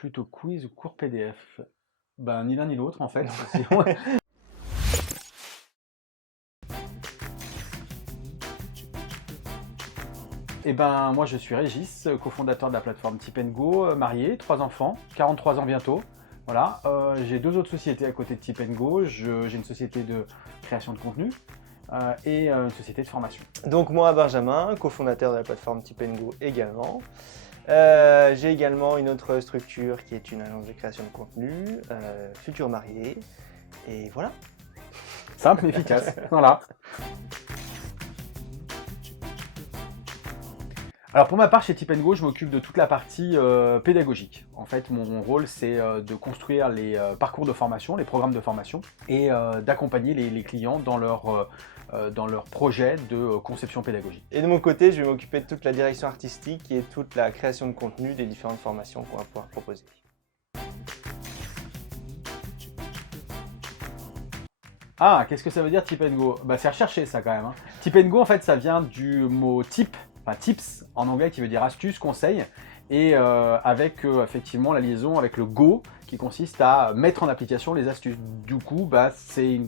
Plutôt quiz ou cours PDF? Ben, ni l'un ni l'autre en fait. Sinon- Eh ben, moi je suis Régis, cofondateur de la plateforme Tip & Go, marié, 3 enfants, 43 ans bientôt. Voilà, j'ai 2 autres sociétés à côté de Tip & Go. J'ai une société de création de contenu et une société de formation. Donc moi, Benjamin, cofondateur de la plateforme Tip & Go également. J'ai également une autre structure qui est une agence de création de contenu, futur marié, et voilà. Simple mais efficace, voilà. Alors pour ma part, chez Tip & Go, je m'occupe de toute la partie pédagogique. En fait, mon rôle, c'est de construire les parcours de formation, les programmes de formation, et d'accompagner les clients dans leur projet de conception pédagogique. Et de mon côté, je vais m'occuper de toute la direction artistique et toute la création de contenu des différentes formations qu'on va pouvoir proposer. Ah, qu'est-ce que ça veut dire Tip & Go? Bah, c'est recherché ça quand même. Hein. Tip & Go, en fait, ça vient du mot tip, enfin tips en anglais, qui veut dire astuce, conseil, et avec effectivement la liaison avec le go, qui consiste à mettre en application les astuces. Du coup, bah, c'est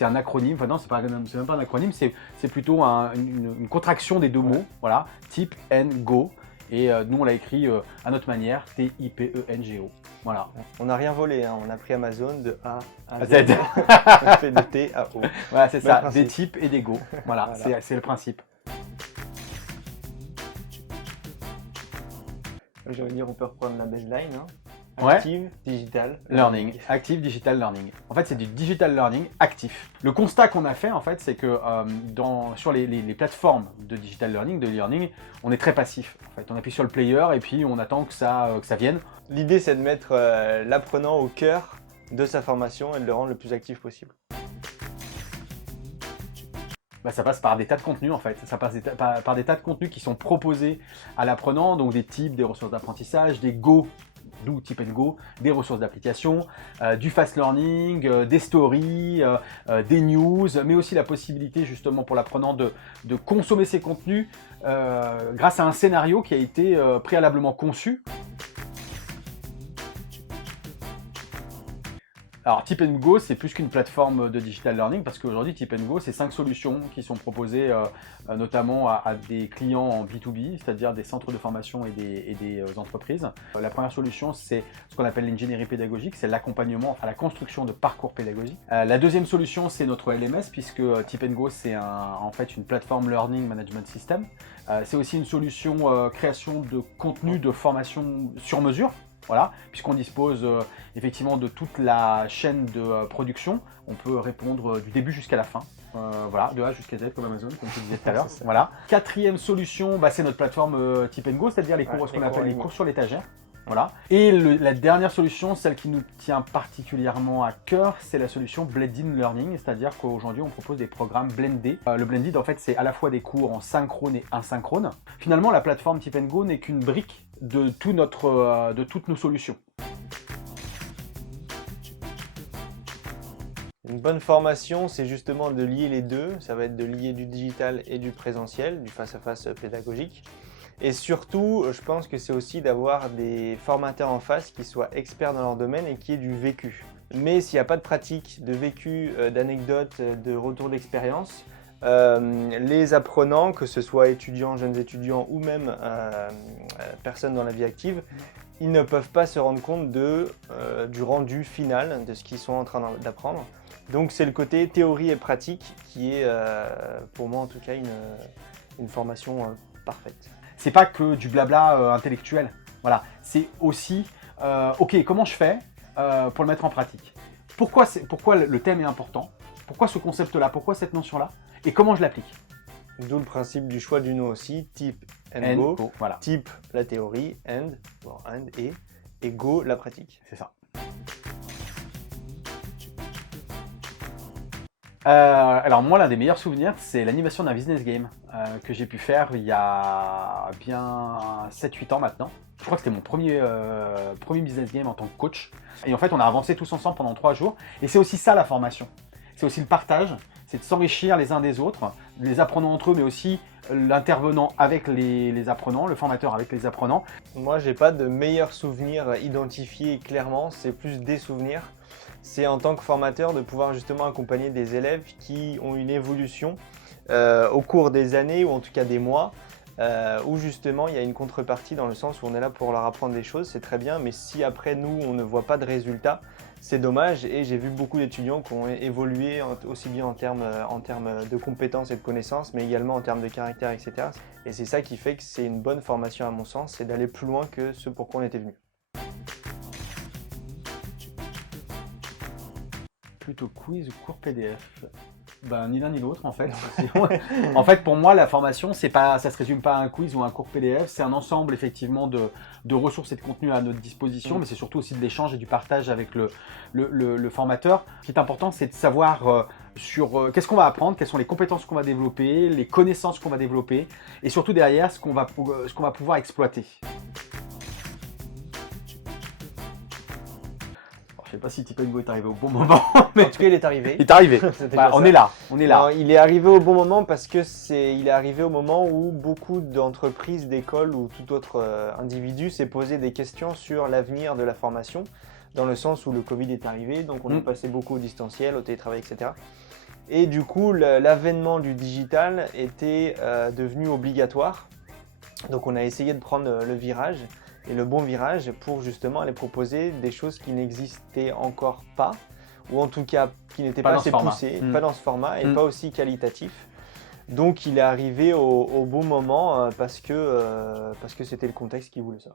un acronyme, enfin non, c'est même pas un acronyme, c'est plutôt une contraction des deux mots, voilà, Tip & Go. Et nous, on l'a écrit à notre manière, T-I-P-E-N-G-O. Voilà. On n'a rien volé, hein. On a pris Amazon de A à Z. Z. On fait de T à O. Voilà, c'est ça, principe. des types et des go. Voilà, Voilà. c'est le principe. Je veux dire, on peut reprendre la baseline. Hein. Ouais. Active, digital, Learning. Active Digital Learning. En fait, c'est du digital learning actif. Le constat qu'on a fait, en fait, c'est que sur les plateformes de digital learning, de e-learning, on est très passif. En fait, on appuie sur le player et puis on attend que ça vienne. L'idée, c'est de mettre l'apprenant au cœur de sa formation et de le rendre le plus actif possible. Bah, ça passe par des tas de contenus en fait, ça passe par des tas de contenus qui sont proposés à l'apprenant, donc des types, des ressources d'apprentissage, des Go, d'où Tip & Go, des ressources d'application, du fast learning, des stories, des news, mais aussi la possibilité justement pour l'apprenant de consommer ces contenus grâce à un scénario qui a été préalablement conçu. Alors Tip & Go, c'est plus qu'une plateforme de digital learning parce qu'aujourd'hui Tip & Go, c'est 5 solutions qui sont proposées notamment à des clients en B2B, c'est-à-dire des centres de formation et des entreprises. La première solution, c'est ce qu'on appelle l'ingénierie pédagogique, c'est l'accompagnement, enfin la construction de parcours pédagogiques. La deuxième solution, c'est notre LMS puisque Tip & Go, c'est en fait une plateforme Learning Management System. C'est aussi une solution création de contenu de formation sur mesure. Voilà, puisqu'on dispose effectivement de toute la chaîne de production, on peut répondre du début jusqu'à la fin. Voilà, de A jusqu'à Z comme Amazon, comme je disais tout à l'heure. Voilà. Quatrième solution, bah, c'est notre plateforme Tip & Go, c'est-à-dire les cours, ce qu'on appelle les cours sur l'étagère. Voilà. Et la dernière solution, celle qui nous tient particulièrement à cœur, c'est la solution Blended Learning, c'est-à-dire qu'aujourd'hui on propose des programmes blendés. Le blended, en fait, c'est à la fois des cours en synchrone et asynchrone. Finalement, la plateforme Tip & Go n'est qu'une brique de toutes nos solutions. Une bonne formation, c'est justement de lier les deux. Ça va être de lier du digital et du présentiel, du face-à-face pédagogique. Et surtout, je pense que c'est aussi d'avoir des formateurs en face qui soient experts dans leur domaine et qui aient du vécu. Mais s'il n'y a pas de pratique, de vécu, d'anecdotes, de retour d'expérience, les apprenants, que ce soit étudiants, jeunes étudiants ou même personnes dans la vie active, ils ne peuvent pas se rendre compte du rendu final de ce qu'ils sont en train d'apprendre. Donc c'est le côté théorie et pratique qui est, pour moi en tout cas, une formation parfaite. C'est pas que du blabla intellectuel. Voilà, c'est aussi, ok, comment je fais pour le mettre en pratique? Pourquoi le thème est important? Pourquoi ce concept-là? Pourquoi cette notion-là? Et comment je l'applique? D'où le principe du choix du nom aussi, Tip & Go. Voilà. Tip, la théorie, et Go, la pratique. C'est ça. Alors moi, l'un des meilleurs souvenirs, c'est l'animation d'un business game que j'ai pu faire il y a bien 7-8 ans maintenant. Je crois que c'était mon premier business game en tant que coach. Et en fait, on a avancé tous ensemble pendant 3 jours. Et c'est aussi ça la formation. C'est aussi le partage. c'est de s'enrichir les uns des autres, les apprenants entre eux, mais aussi l'intervenant avec les apprenants, le formateur avec les apprenants. Moi, j'ai pas de meilleurs souvenirs identifiés clairement, c'est plus des souvenirs. C'est en tant que formateur de pouvoir justement accompagner des élèves qui ont une évolution au cours des années ou en tout cas des mois, où justement il y a une contrepartie dans le sens où on est là pour leur apprendre des choses, c'est très bien, mais si après nous on ne voit pas de résultats, c'est dommage. Et j'ai vu beaucoup d'étudiants qui ont évolué aussi bien en termes de compétences et de connaissances, mais également en termes de caractère, etc. Et c'est ça qui fait que c'est une bonne formation à mon sens, c'est d'aller plus loin que ce pour quoi on était venu. Plutôt quiz ou cours PDF? Ben, ni l'un ni l'autre en fait. En fait, pour moi, la formation, ça se résume pas à un quiz ou à un cours PDF, c'est un ensemble effectivement de ressources et de contenus à notre disposition, mais c'est surtout aussi de l'échange et du partage avec le formateur. Ce qui est important, c'est de savoir sur qu'est-ce qu'on va apprendre, quelles sont les compétences qu'on va développer, les connaissances qu'on va développer, et surtout derrière, ce qu'on va pouvoir exploiter. Je sais pas si Tip & Go est arrivé au bon moment, mais En tout cas, il est arrivé. il est arrivé. C'était On ça. est là, on est là. Non, il est arrivé au bon moment parce que il est arrivé au moment où beaucoup d'entreprises, d'écoles ou tout autre individu s'est posé des questions sur l'avenir de la formation, dans le sens où le Covid est arrivé, donc on est passé beaucoup au distanciel, au télétravail, etc. Et du coup, l'avènement du digital était devenu obligatoire. Donc on a essayé de prendre le virage, et le bon virage, pour justement aller proposer des choses qui n'existaient encore pas, ou en tout cas qui n'étaient pas assez poussées, pas dans ce format et pas aussi qualitatif. Donc il est arrivé au bon moment parce que c'était le contexte qui voulait ça.